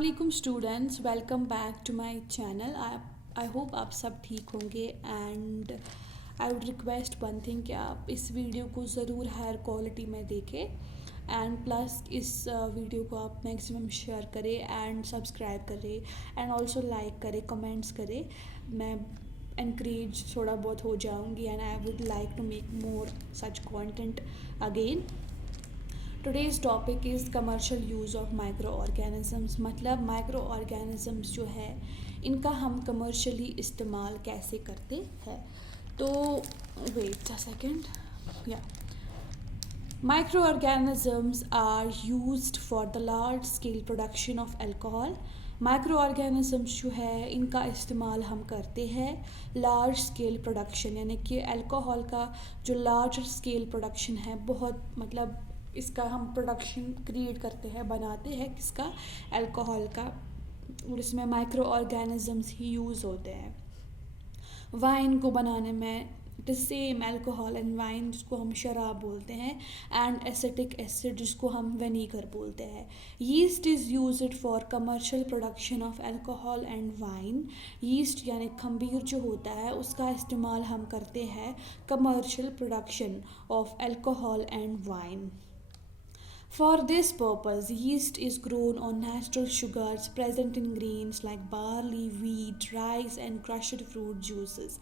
वालेकुम students, welcome back to my channel. I hope आप सब ठीक होंगे and I would request one thing कि आप इस वीडियो को ज़रूर हायर क्वालिटी में देखें एंड प्लस इस वीडियो को आप मैक्सिमम शेयर करें एंड सब्सक्राइब करें एंड ऑल्सो लाइक करें, कमेंट्स करें। मैं encourage थोड़ा बहुत हो जाऊंगी and I would like to make more such content again. Today's topic is commercial use of micro organisms. मतलब माइक्रो ऑर्गेनिज़म्स जो है इनका हम कमर्शियली इस्तेमाल कैसे करते हैं। तो वेट अ सेकेंड, या microorganisms are used for the large scale production of alcohol। Micro organisms जो है इनका इस्तेमाल हम करते हैं लार्ज स्केल प्रोडक्शन, यानी कि अल्कोहल का जो लार्ज स्केल प्रोडक्शन है, बहुत मतलब इसका हम प्रोडक्शन क्रिएट करते हैं, बनाते हैं किसका, अल्कोहल का, और इसमें माइक्रो ऑर्गेनिज़म्स ही यूज़ होते हैं। वाइन को बनाने में the same alcohol and wine जिसको हम शराब बोलते हैं एंड एसिटिक एसिड जिसको हम विनीगर बोलते हैं। Yeast is used for commercial production of alcohol and wine. Yeast यानी खमीर जो होता है उसका इस्तेमाल हम करते हैं commercial production of alcohol and wine. For this purpose, yeast is grown on natural sugars present in grains like barley, wheat, rice and crushed fruit juices।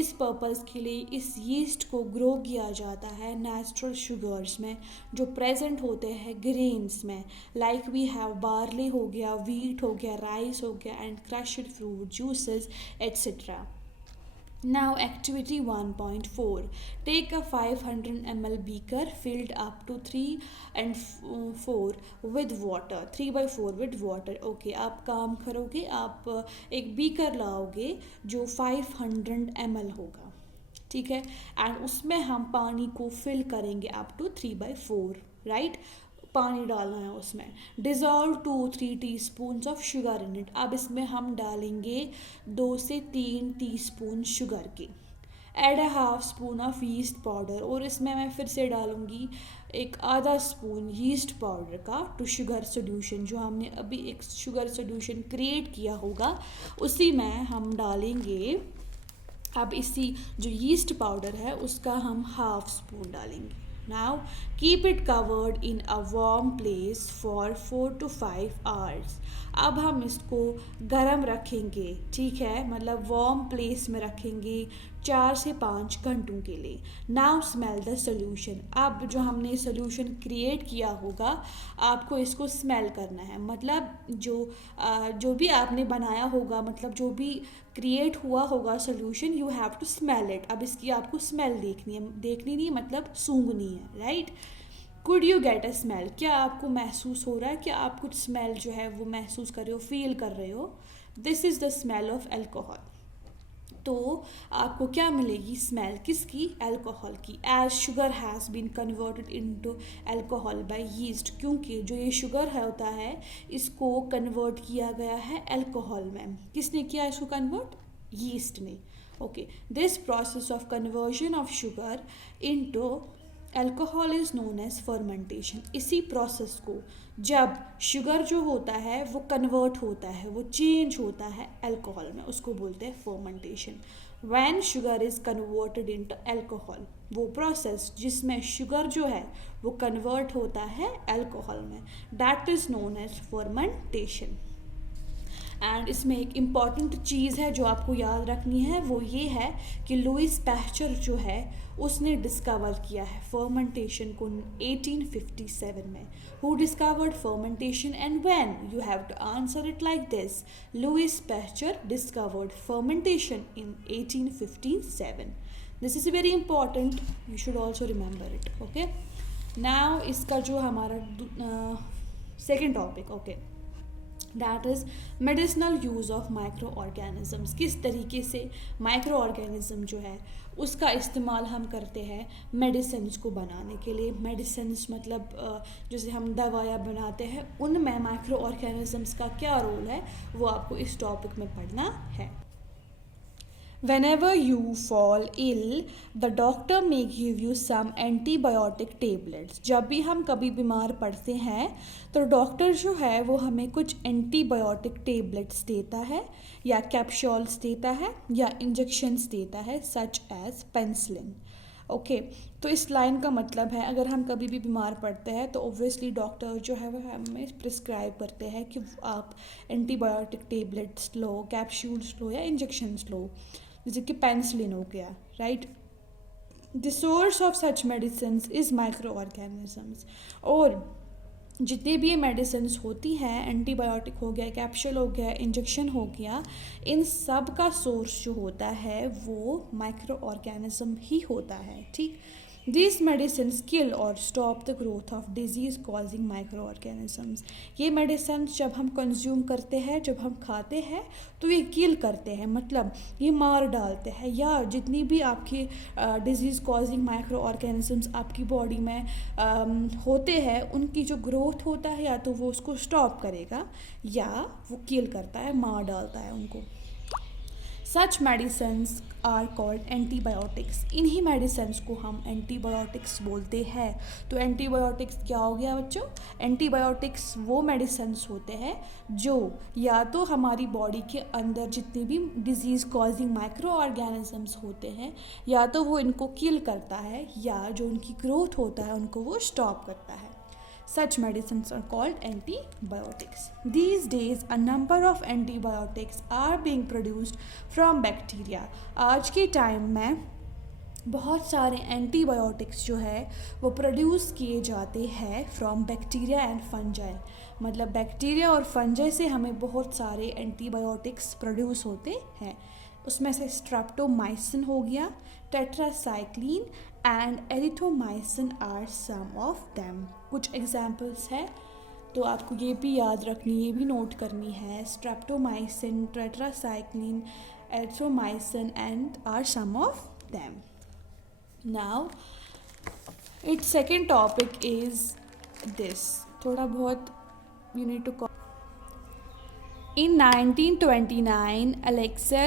इस पर्पज़ के लिए इस यीस्ट को ग्रो किया जाता है नेचुरल शुगर्स में जो प्रेजेंट होते हैं ग्रेन्स में, लाइक वी हैव बार्ली हो गया, वीट हो गया, राइस हो गया and crushed fruit juices etcetera. Now activity 1.4, take a 500 ml beaker filled up to 3 and 4 with water, 3 by 4 with water। Okay, आप काम करोगे, आप एक बीकर लाओगे जो 500 ml होगा, ठीक है, एंड उसमें हम पानी को फिल करेंगे अप टू 3 by 4, राइट। पानी डालना है उसमें। Dissolve 2-3 teaspoon of sugar in it. अब इसमें हम डालेंगे 2 से 3 टीस्पून शुगर के। Add a half spoon of yeast powder, और इसमें मैं फिर से डालूंगी एक आधा स्पून यीस्ट पाउडर का टू शुगर सोल्यूशन। जो हमने अभी एक शुगर सोल्यूशन क्रिएट किया होगा उसी में हम डालेंगे। अब इसी जो यीस्ट पाउडर है उसका हम हाफ स्पून डालेंगे। Now keep it covered in a warm place for 4 to 5 hours। अब हम इसको गर्म रखेंगे, ठीक है, मतलब वार्म प्लेस में रखेंगे 4 से 5 घंटों के लिए। Now smell the solution. अब जो हमने सोल्यूशन क्रिएट किया होगा आपको इसको स्मेल करना है। मतलब जो भी आपने बनाया होगा, मतलब जो भी क्रिएट हुआ होगा solution, you have to smell it. अब इसकी आपको स्मेल देखनी नहीं मतलब सूंघनी है, right. Could you get a smell, क्या आपको महसूस हो रहा है, क्या आप कुछ स्मेल जो है वो महसूस कर रहे हो, फील कर रहे हो। This is the smell of alcohol. तो आपको क्या मिलेगी स्मेल, किसकी, अल्कोहल की। As sugar has been converted into alcohol by yeast, क्योंकि जो ये शुगर होता है इसको कन्वर्ट किया गया है अल्कोहल में। किसने किया इसको कन्वर्ट, यीस्ट ने। Okay, this process of conversion of sugar into alcohol is known as fermentation. इसी प्रोसेस को जब शुगर जो होता है वो कन्वर्ट होता है, वो चेंज होता है अल्कोहल में, उसको बोलते हैं fermentation. When sugar is converted into alcohol, वो प्रोसेस जिसमें शुगर जो है वो कन्वर्ट होता है अल्कोहल में, that is known as fermentation. And इसमें एक इम्पॉर्टेंट चीज़ है जो आपको याद रखनी है, वो ये है कि लुइस पैस्चर जो है उसने डिस्कवर किया है फर्मेंटेशन को 1857 में। Who discovered fermentation and when, you have to answer it like this. Louis Pasteur discovered fermentation in 1857। This is very important, you should also remember it. Okay, now इसका जो हमारा second topic, okay, that is medicinal use of micro organisms. किस तरीके से micro organism जो है उसका इस्तेमाल हम करते हैं मेडिसिन्स को बनाने के लिए। मेडिसिन्स मतलब जैसे हम दवाइयाँ बनाते हैं, उनमें माइक्रो ऑर्गेनिज़म्स का क्या रोल है वो आपको इस टॉपिक में पढ़ना है। Whenever you fall ill, the doctor may give you some antibiotic tablets. जब भी हम कभी बीमार पड़ते हैं तो डॉक्टर जो है वो हमें कुछ एंटीबायोटिक टेबलेट्स देता है या कैप्सूल्स देता है या इंजेक्शंस देता है सच एज पेनिसिलिन. ओके, तो इस लाइन का मतलब है अगर हम कभी भी बीमार पड़ते हैं तो ऑब्वियसली डॉक्टर जो है वह हमें प्रिस्क्राइब करते हैं कि आप एंटीबायोटिक टेबलेट्स लो, कैप्सूल्स लो या इंजेक्शंस लो, जैसे कि पेनिसिलिन हो गया, right. The source of such medicine is micro organisms. और जितनी भी ये मेडिसिन होती हैं, एंटीबायोटिक हो गया, कैप्सूल हो गया, इंजेक्शन हो गया, इन सब का सोर्स जो होता है वो माइक्रो ऑर्गेनिज्म ही होता है. ठीक, दिस मेडिसिन किल और stop the growth of disease causing micro organisms. ये मेडिसिन जब हम कंज्यूम करते हैं, जब हम खाते हैं तो ये किल करते हैं, मतलब ये मार डालते हैं, या जितनी भी आपकी डिजीज़ कॉजिंग माइक्रो ऑर्गेनिजम्स आपकी बॉडी में होते हैं उनकी जो ग्रोथ होता है या तो वो उसको स्टॉप करेगा या वो किल करता है, मार डालता है उनको. सच मेडिसिन्स आर कॉल्ड एंटीबायोटिक्स. इन्हीं मेडिसिन्स को हम एंटीबायोटिक्स बोलते हैं. तो एंटीबायोटिक्स क्या हो गया बच्चों? एंटीबायोटिक्स वो मेडिसिन्स होते हैं जो या तो हमारी बॉडी के अंदर जितनी भी डिजीज़ कॉजिंग माइक्रो ऑर्गेनिजम्स होते हैं या तो वो इनको किल करता है या जो उनकी ग्रोथ होता है उनको वो स्टॉप करता है. Such medicines are called antibiotics. These days, a number of antibiotics are being produced from bacteria. आज के टाइम में बहुत सारे एंटीबायोटिक्स जो है वो प्रोड्यूस किए जाते हैं फ्रॉम बैक्टीरिया एंड फंजाई. मतलब बैक्टीरिया और फंजाई से हमें बहुत सारे एंटीबायोटिक्स प्रोड्यूस होते हैं. उसमें से स्ट्रेप्टोमाइसिन हो गया, tetracycline and erythromycin are some of them. कुछ एग्जाम्पल्स हैं तो आपको ये भी याद रखनी, ये भी नोट करनी है. Streptomycin, tetracycline, erythromycin and are some of them. Now it's second topic is this. थोड़ा बहुत you need to. In 1929, Alexei